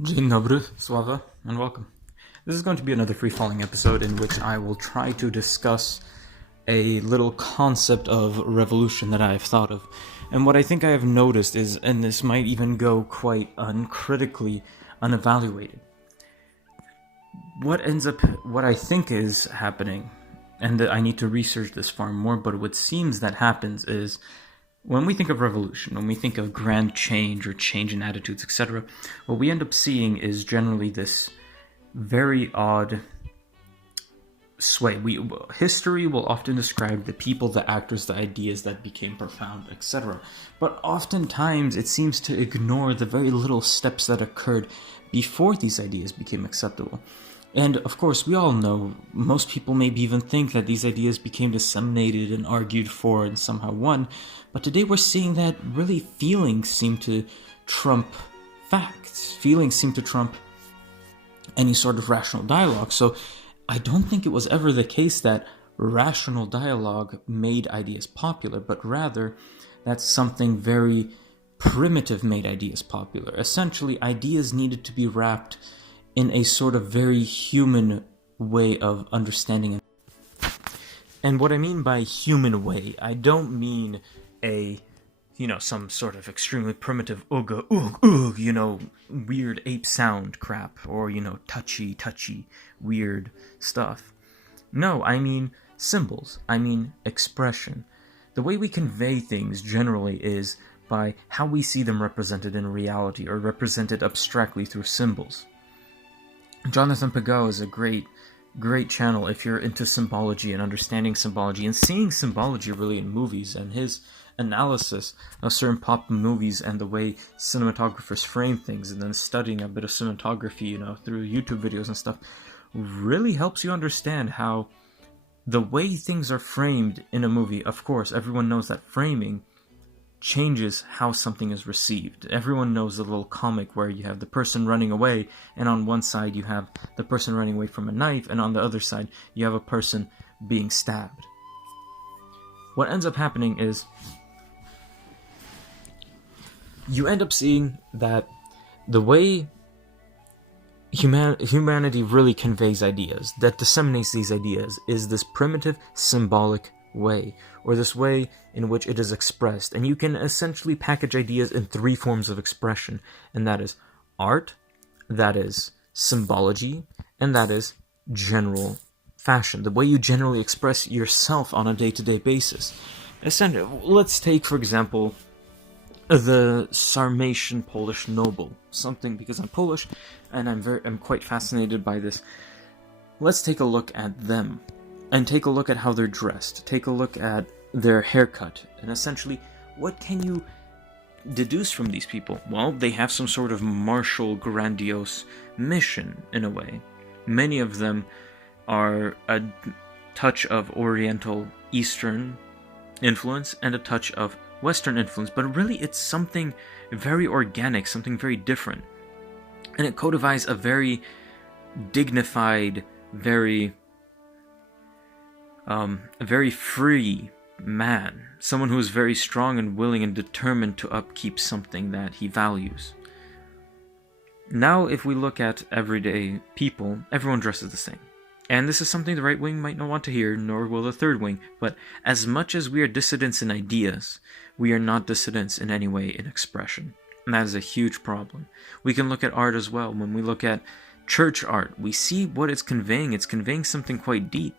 Dzień dobry, Sława, and welcome. This is going to be another free-falling episode in which I will try to discuss a little concept of revolution that I have thought of. And what I think I have noticed is, and this might even go quite uncritically unevaluated, what I think is happening, and I need to research this far more, but what seems that happens is, when we think of revolution, when we think of grand change or change in attitudes, etc., what we end up seeing is generally this very odd sway. History will often describe the people, the actors, the ideas that became profound, etc. But oftentimes it seems to ignore the very little steps that occurred before these ideas became acceptable. And of course, we all know, most people maybe even think that these ideas became disseminated and argued for and somehow won, but today we're seeing that really feelings seem to trump facts. Feelings seem to trump any sort of rational dialogue. So I don't think it was ever the case that rational dialogue made ideas popular, but rather that something very primitive made ideas popular. Essentially, ideas needed to be wrapped in a sort of very human way of understanding it. And what I mean by human way, I don't mean some sort of extremely primitive ooga, oog, oog, weird ape sound crap, or, touchy, weird stuff. No, I mean symbols. I mean expression. The way we convey things generally is by how we see them represented in reality, or represented abstractly through symbols. Jonathan Pagao is a great channel if you're into symbology and understanding symbology and seeing symbology really in movies, and his analysis of certain pop movies and the way cinematographers frame things, and then studying a bit of cinematography, through YouTube videos and stuff, really helps you understand how the way things are framed in a movie. Of course, everyone knows that framing changes how something is received. Everyone knows the little comic where you have the person running away, and on one side you have the person running away from a knife, and on the other side you have a person being stabbed. What ends up happening is you end up seeing that the way humanity really conveys ideas, that disseminates these ideas, is this primitive symbolic way, or this way in which it is expressed. And you can essentially package ideas in three forms of expression, and that is art, that is symbology, and that is general fashion, the way you generally express yourself on a day-to-day basis. Essentially, let's take, for example, the Sarmatian Polish noble, something, because I'm Polish and I'm quite fascinated by this. Let's take a look at them, and take a look at how they're dressed, take a look at their haircut, and essentially, what can you deduce from these people? Well, they have some sort of martial, grandiose mission, in a way. Many of them are a touch of Oriental, Eastern influence, and a touch of Western influence, but really it's something very organic, something very different. And it codifies a very dignified, very free man, someone who is very strong and willing and determined to upkeep something that he values. Now, if we look at everyday people, everyone dresses the same. And this is something the right wing might not want to hear, nor will the third wing, but as much as we are dissidents in ideas, we are not dissidents in any way in expression. And that is a huge problem. We can look at art as well. When we look at church art, we see what it's conveying. It's conveying something quite deep.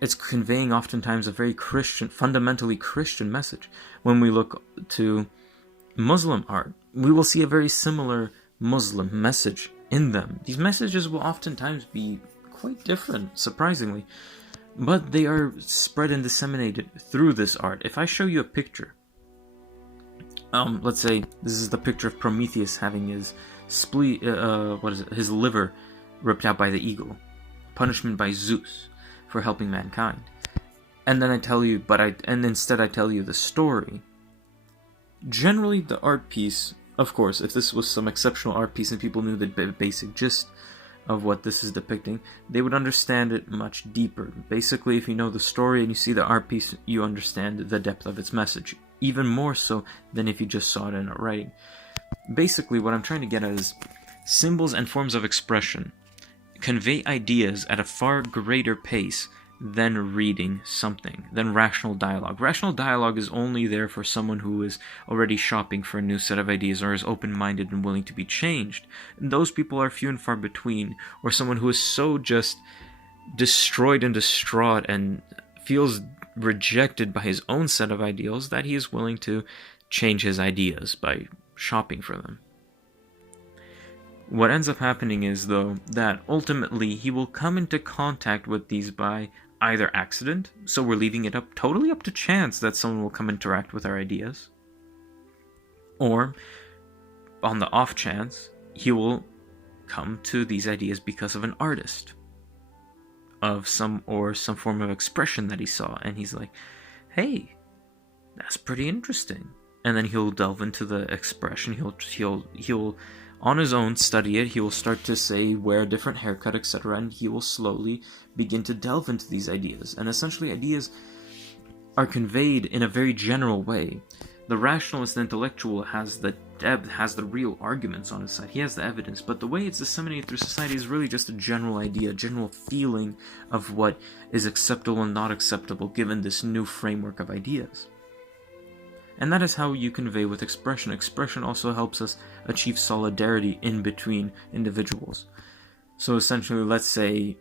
It's conveying oftentimes a very Christian, fundamentally Christian message. When we look to Muslim art, we will see a very similar Muslim message in them. These messages will oftentimes be quite different, surprisingly, but they are spread and disseminated through this art. If I show you a picture, let's say this is the picture of Prometheus having his his liver ripped out by the eagle, punishment by Zeus for helping mankind. And then I tell you, instead I tell you the story. Generally, the art piece, of course, if this was some exceptional art piece and people knew the basic gist of what this is depicting, they would understand it much deeper. Basically, if you know the story and you see the art piece, you understand the depth of its message, even more so than if you just saw it in a writing. Basically, what I'm trying to get at is Symbols and forms of expression convey ideas at a far greater pace than reading something, than rational dialogue. Rational dialogue is only there for someone who is already shopping for a new set of ideas or is open-minded and willing to be changed. And those people are few and far between, or someone who is so just destroyed and distraught and feels rejected by his own set of ideals that he is willing to change his ideas by shopping for them. What ends up happening is, though, that ultimately he will come into contact with these by either accident, so we're leaving it totally up to chance that someone will come interact with our ideas, or on the off chance, he will come to these ideas because of an artist of some form of expression that he saw, and he's like, hey, that's pretty interesting. And then he'll delve into the expression, he'll on his own study it, he will start to say, wear a different haircut, etc., and he will slowly begin to delve into these ideas. And essentially ideas are conveyed in a very general way. The rationalist intellectual has the depth, has the real arguments on his side, he has the evidence, but the way it's disseminated through society is really just a general idea, a general feeling of what is acceptable and not acceptable given this new framework of ideas. And that is how you convey with expression. Expression also helps us achieve solidarity in between individuals. So essentially, let's say,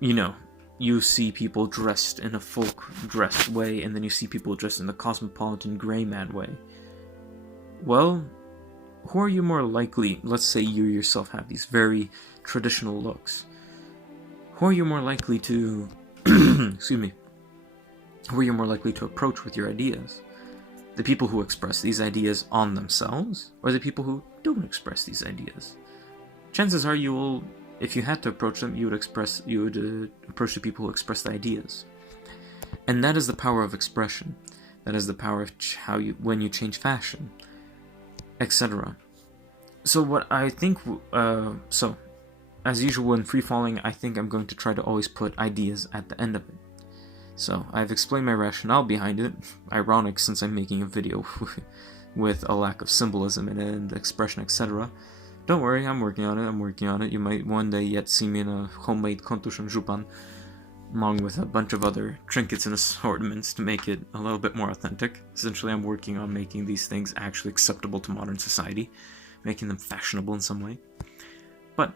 you see people dressed in a folk-dressed way, and then you see people dressed in the cosmopolitan gray man way. Well, who are you more likely, let's say you yourself have these very traditional looks. Who are you more likely to, excuse me, who are you more likely to approach with your ideas? The people who express these ideas on themselves, or the people who don't express these ideas? Chances are you will, if you had to approach them, you would approach the people who express the ideas. And that is the power of expression. That is the power of when you change fashion, etc. So what I think, as usual in free falling, I think I'm going to try to always put ideas at the end of it. So, I've explained my rationale behind it. Ironic, since I'm making a video with a lack of symbolism in it and expression, etc. Don't worry, I'm working on it. You might one day yet see me in a homemade kontushon jupan, along with a bunch of other trinkets and assortments to make it a little bit more authentic. Essentially, I'm working on making these things actually acceptable to modern society, making them fashionable in some way. But,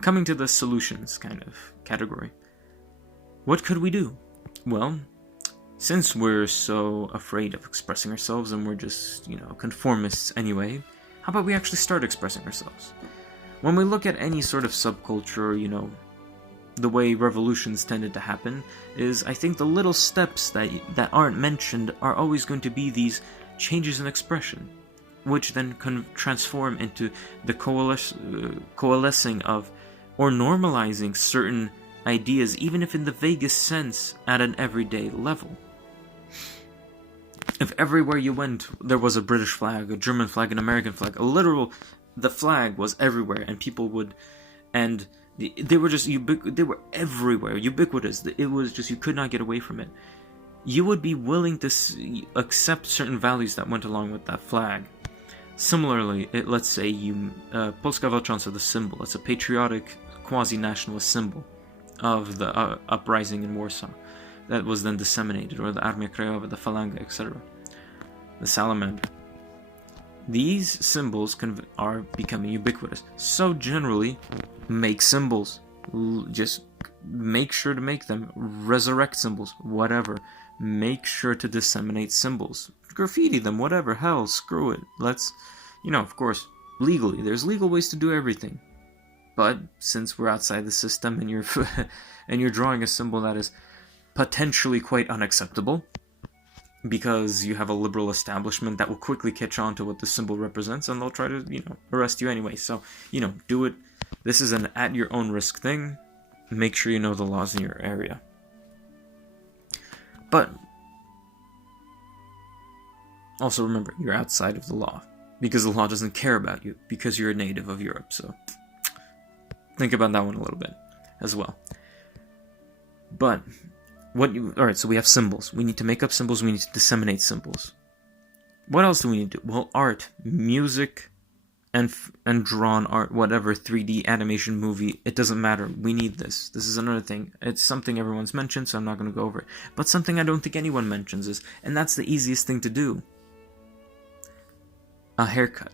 coming to the solutions kind of category. What could we do? Well, since we're so afraid of expressing ourselves and we're just, conformists anyway, how about we actually start expressing ourselves? When we look at any sort of subculture, the way revolutions tended to happen is, I think the little steps that aren't mentioned are always going to be these changes in expression, which then can transform into the coalescing of, or normalizing certain ideas, even if in the vaguest sense, at an everyday level. If everywhere you went there was a British flag, a German flag, an American flag, the flag was everywhere, and people would, and they were just they were everywhere, ubiquitous. It was just, you could not get away from it. You would be willing to accept certain values that went along with that flag. Similarly, let's say Polska Walcząca, the symbol, it's a patriotic, quasi-nationalist symbol of the uprising in Warsaw that was then disseminated, or the Armia Krajowa, the Falanga, etc. The salamander. These symbols are becoming ubiquitous. So generally, make symbols. Just make sure to make them. Resurrect symbols. Whatever. Make sure to disseminate symbols. Graffiti them. Whatever. Hell, screw it. Let's, of course, legally. There's legal ways to do everything. But since we're outside the system and you're drawing a symbol that is potentially quite unacceptable, because you have a liberal establishment that will quickly catch on to what the symbol represents, and they'll try to, arrest you anyway. So, do it. This is an at your own risk thing. Make sure you know the laws in your area. But also remember, you're outside of the law, because the law doesn't care about you, because you're a native of Europe. So think about that one a little bit as well. But alright, so we have symbols. We need to make up symbols, we need to disseminate symbols. What else do we need to do? Well, art, music, and drawn art, whatever, 3D animation movie, it doesn't matter. We need this. This is another thing. It's something everyone's mentioned, so I'm not going to go over it. But something I don't think anyone mentions is, and that's the easiest thing to do, a haircut.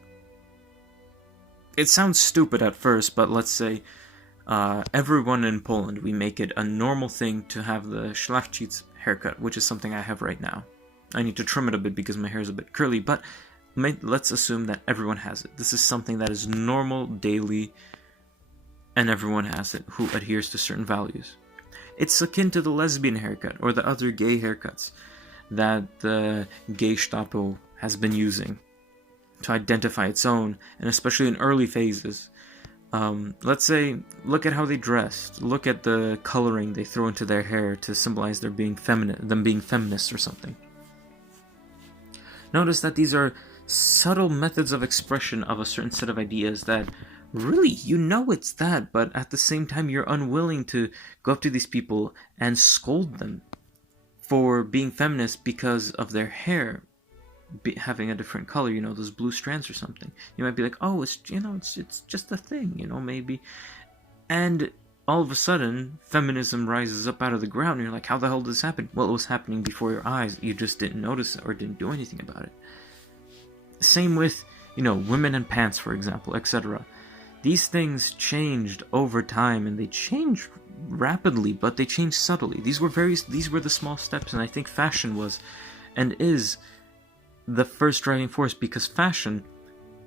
It sounds stupid at first, but let's say everyone in Poland, we make it a normal thing to have the szlachcic haircut, which is something I have right now. I need to trim it a bit because my hair is a bit curly, but let's assume that everyone has it. This is something that is normal, daily, and everyone has it who adheres to certain values. It's akin to the lesbian haircut or the other gay haircuts that the Gestapo has been using to identify its own, and especially in early phases. Let's say, look at how they dressed. Look at the coloring they throw into their hair to symbolize them being feminists or something. Notice that these are subtle methods of expression of a certain set of ideas that really, it's that, but at the same time you're unwilling to go up to these people and scold them for being feminist because of their hair having a different color, those blue strands or something. You might be like, oh, it's just a thing, maybe. And all of a sudden, feminism rises up out of the ground, and you're like, how the hell did this happen? Well, it was happening before your eyes. You just didn't notice it or didn't do anything about it. Same with, women and pants, for example, etc. These things changed over time, and they changed rapidly, but they changed subtly. These were the small steps, and I think fashion was, and is, the first driving force, because fashion,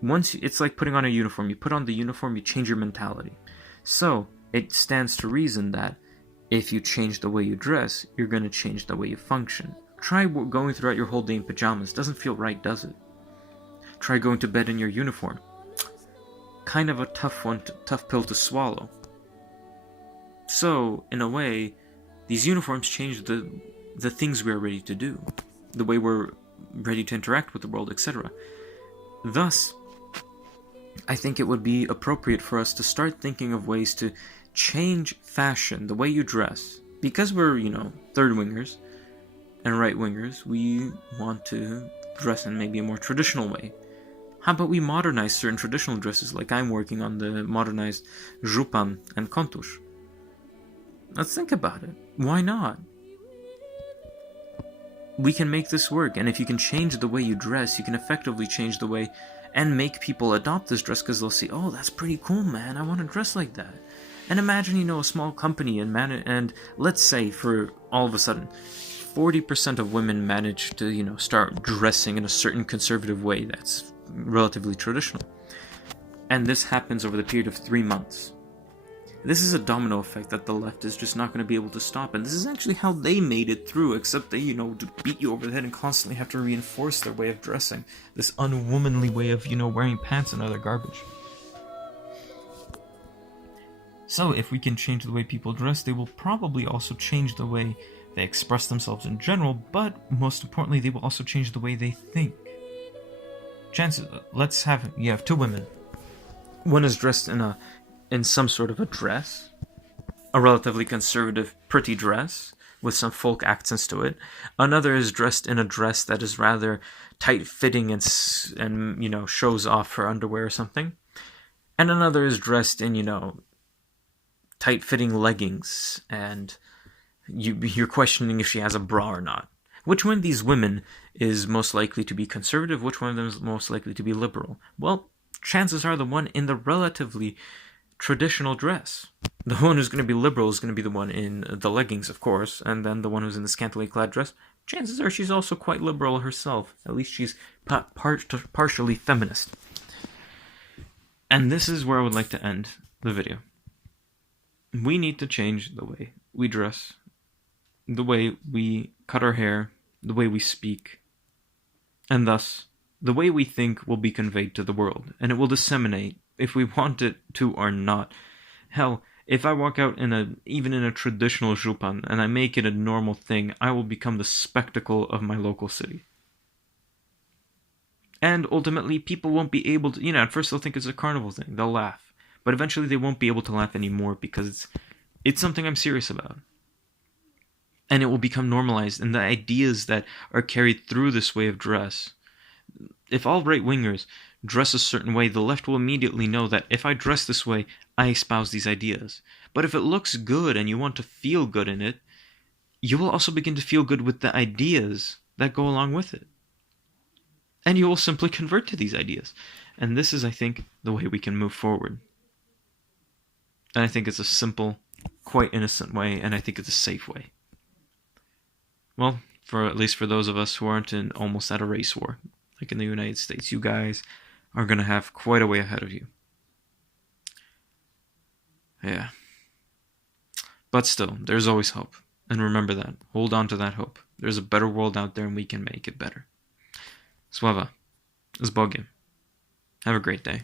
it's like putting on a uniform. You put on the uniform, you change your mentality. So, it stands to reason that if you change the way you dress, you're going to change the way you function. Try going throughout your whole day in pajamas. Doesn't feel right, does it? Try going to bed in your uniform. Kind of a tough pill to swallow. So, in a way, these uniforms change the things we are ready to do. The way we're ready to interact with the world, etc. Thus, I think it would be appropriate for us to start thinking of ways to change fashion, the way you dress. Because we're, third-wingers and right-wingers, we want to dress in maybe a more traditional way. How about we modernize certain traditional dresses, like I'm working on the modernized jupan and kontusz? Let's think about it. Why not? We can make this work, and if you can change the way you dress, you can effectively change the way and make people adopt this dress, because they'll see, oh, that's pretty cool, man, I want to dress like that. And imagine, a small company, and let's say, for all of a sudden, 40% of women manage to, start dressing in a certain conservative way that's relatively traditional. And this happens over the period of 3 months. This is a domino effect that the left is just not going to be able to stop, and this is actually how they made it through, except they, beat you over the head and constantly have to reinforce their way of dressing. This unwomanly way of, wearing pants and other garbage. So, if we can change the way people dress, they will probably also change the way they express themselves in general, but most importantly, they will also change the way they think. You have two women. One is dressed in some sort of a dress, a relatively conservative, pretty dress, with some folk accents to it. Another is dressed in a dress that is rather tight-fitting and shows off her underwear or something. And another is dressed in, tight-fitting leggings, and you're questioning if she has a bra or not. Which one of these women is most likely to be conservative? Which one of them is most likely to be liberal? Well, chances are the one in the relatively traditional dress. The one who's going to be liberal is going to be the one in the leggings, of course, and then the one who's in the scantily clad dress, chances are she's also quite liberal herself. At least she's partially feminist. And this is where I would like to end the video. We need to change the way we dress, the way we cut our hair, the way we speak, and thus, the way we think will be conveyed to the world, and it will disseminate if we want it to or not. Hell, if I walk out even in a traditional jupan and I make it a normal thing, I will become the spectacle of my local city. And ultimately, people won't be able to, at first they'll think it's a carnival thing, they'll laugh. But eventually they won't be able to laugh anymore because it's something I'm serious about. And it will become normalized, and the ideas that are carried through this way of dress. If all right-wingers dress a certain way, the left will immediately know that if I dress this way, I espouse these ideas. But if it looks good and you want to feel good in it, you will also begin to feel good with the ideas that go along with it. And you will simply convert to these ideas. And this is, I think, the way we can move forward. And I think it's a simple, quite innocent way, and I think it's a safe way. Well, at least for those of us who aren't almost at a race war, like in the United States, you guys are going to have quite a way ahead of you. Yeah. But still, there's always hope. And remember that. Hold on to that hope. There's a better world out there and we can make it better. Sława. Z Bogiem. Have a great day.